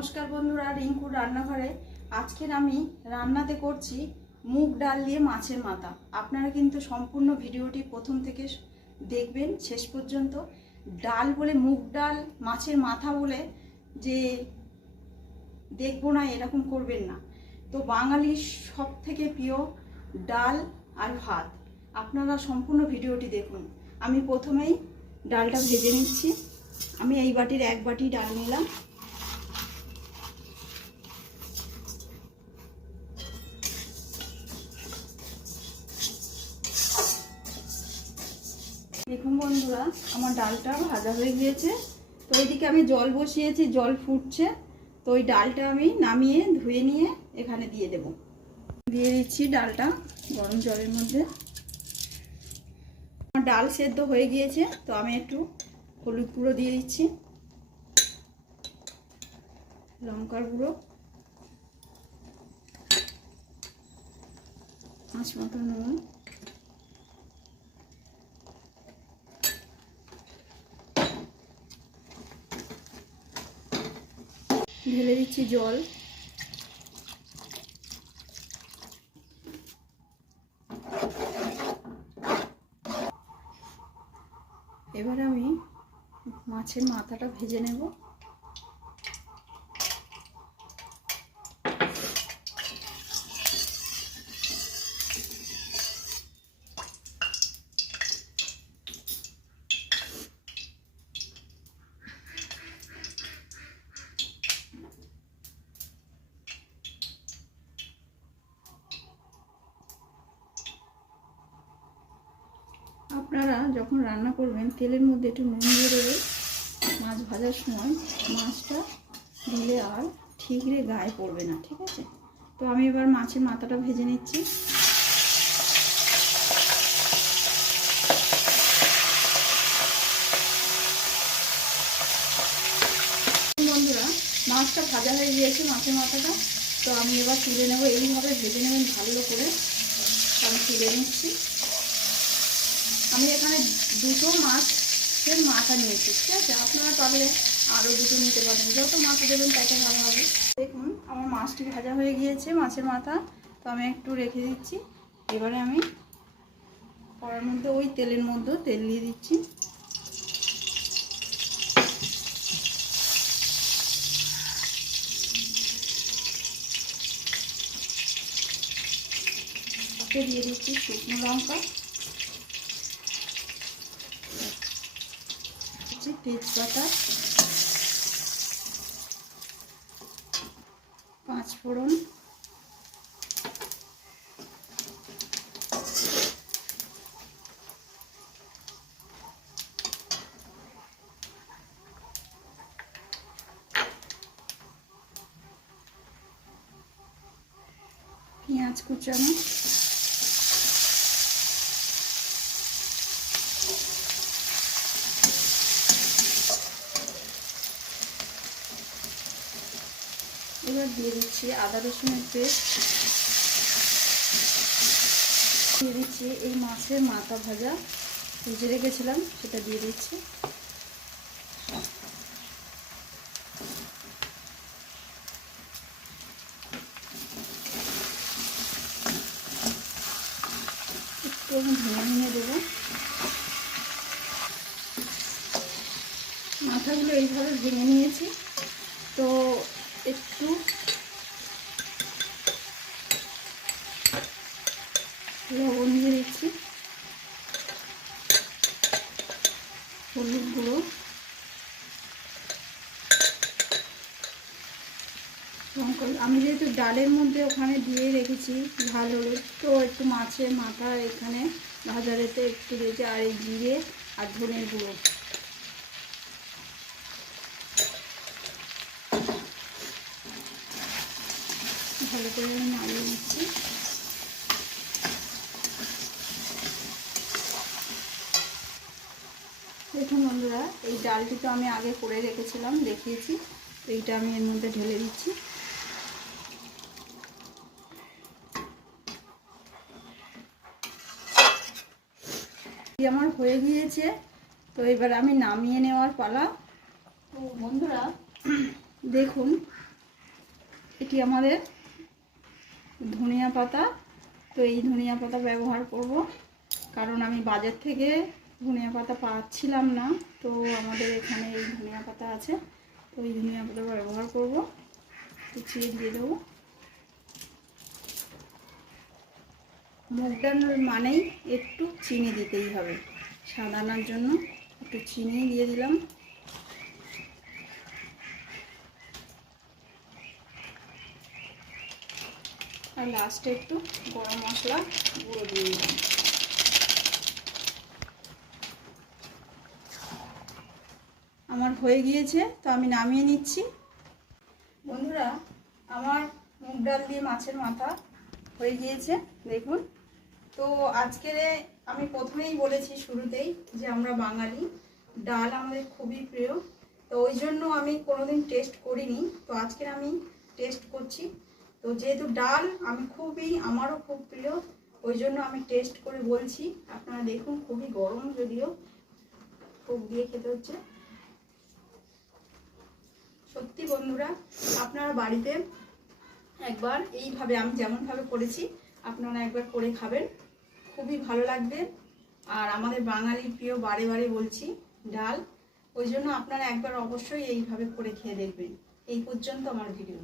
নমস্কার বন্ধুরা, রিঙ্কুর রান্নাঘরে আজকের আমি রান্নাতে করছি মুগ ডাল দিয়ে মাছের মাথা। আপনারা কিন্তু সম্পূর্ণ ভিডিওটি প্রথম থেকে দেখবেন শেষ পর্যন্ত। ডাল বলে মুগ ডাল মাছের মাথা বলে যে দেখবো না এরকম করবেন না। তো বাঙালির সব থেকে প্রিয় ডাল আর ভাত। আপনারা সম্পূর্ণ ভিডিওটি দেখুন। আমি প্রথমেই ডালটা ভেজে নিচ্ছি। আমি এই বাটির এক বাটি ডাল নিলাম। দেখুন বন্ধুরা, আমার ডালটা ভাজা হয়ে গিয়েছে। তো এইদিকে আমি জল বসিয়েছি, জল ফুটছে। তো ওই ডালটা আমি নামিয়ে ধুয়ে নিয়ে এখানে দিয়ে দেব। দিয়ে দিচ্ছি ডালটা গরম জলের মধ্যে। আমার ডাল সেদ্ধ হয়ে গিয়েছে। তো আমি একটু হলুদ গুঁড়ো দিয়ে দিচ্ছি, লঙ্কার গুঁড়ো, মাছ মতো নুন, ঢেলে দিচ্ছি জল। এবার আমি মাছের মাথাটা ভেজে নেব। আপনারা যখন রান্না করবেন তেলের মধ্যে একটু নুন দিয়ে দেবে। মাছ ভাজার সময় মাছটা দিলে আর ঠিকরে গায়ে পড়বে না, ঠিক আছে? তো আমি এবার মাছের মাথাটা ভেজে নিচ্ছি। বন্ধুরা, মাছটা ভাজা হয়ে গিয়েছে, মাছের মাথাটা। তো আমি এবার তুলে নেব। এইভাবে ভেজে নেবেন ভালো করে। আমি তুলে নিচ্ছি। আমি এখানে দুটো মাছের মাথা নিয়েছি, ঠিক আছে? আপনারা পারলে আরও দুটো নিতে পারেন, যত মাথা দেবেন তাতে ভালো হবে। দেখুন আমার মাছটি ভাজা হয়ে গিয়েছে, মাছের মাথা। তো আমি একটু রেখে দিচ্ছি। এবারে আমি কড়ার মধ্যে ওই তেলের মধ্যে তেল দিয়ে দিচ্ছি। দিয়ে দিচ্ছি শুকনো লঙ্কা, তেজপাতা, পাঁচ ফোড়ন, পেঁয়াজ কুচানো, এবার দিয়ে দিচ্ছি আদা রসুনের পেস্ট, দিয়ে দিচ্ছি এই মাছের মাথা ভাজা ভেজে রেখেছিলাম, সেটা দিয়ে দিচ্ছি। একটু আমি ভেঙে দেবো। মাথাগুলো এইভাবে ভেঙে নিয়েছি। তো একটু লবণ দিয়ে দিচ্ছি, হলুদ গুঁড়ো, লঙ্কা। আমি যেহেতু ডালের মধ্যে ওখানে দিয়ে রেখেছি ঝাল হলুদ, তো একটু মাছের মাথা এখানে ভাজারেতে একটু দিয়েছি, আর এই জিরে আর ধনের গুঁড়ো। ভালো করে আমি নাড়িয়ে নিচ্ছি। দেখুন বন্ধুরা, এই ডালটি তো আমি আগে করে রেখেছিলাম, দেখিয়েছি। এইটা আমি এর মধ্যে ঢেলে দিচ্ছি। আমার হয়ে গিয়েছে। তো এবার আমি নামিয়ে নেওয়ার পালা। তো বন্ধুরা দেখুন এটি আমাদের ধনিয়া পাতা। তো এই ধনিয়া পাতা ব্যবহার করব, কারণ আমি বাজার থেকে ধনিয়া পাতা পাচ্ছিলাম না। তো আমাদের এখানে এই ধনিয়া পাতা আছে, তো এই ধনিয়া পাতা ব্যবহার করব। কুচিয়ে দিয়ে দেবো। মুগ ডাল মানেই একটু চিনি দিতেই হবে, স্বাদ আনার জন্য একটু চিনি দিয়ে দিলাম। আর লাস্টে একটু গরম মশলা গুঁড়ো দিয়ে দিলাম। আমার হয়ে গিয়েছে, তো আমি নামিয়ে নিচ্ছি। বন্ধুরা, আমার মুগ ডাল দিয়ে মাছের মাথা হয়ে গিয়েছে, দেখুন। তো আজকের আমি প্রথমেই বলেছি শুরুতেই যে আমরা বাঙালি, ডাল আমাদের খুবই প্রিয়। তো ওই জন্য আমি কোনোদিন টেস্ট করিনি, তো আজকের আমি টেস্ট করছি। তো যেহেতু ডাল আমারও খুব প্রিয়, ওই জন্য আমি টেস্ট করে বলছি। আপনারা দেখুন, খুবই গরম, যদিও খুব দিয়ে খেতে হচ্ছে। সত্যি বন্ধুরা, আপনারা বাড়িতে একবার এইভাবে আমি যেমনভাবে করেছি আপনারা একবার করে খাবেন, খুবই ভালো লাগবে। আর আমাদের বাঙালির প্রিয়, বারে বারে বলছি, ডাল। ওই জন্য আপনারা একবার অবশ্যই এইভাবে করে খেয়ে দেখবেন। এই পর্যন্ত আমার ভিডিও।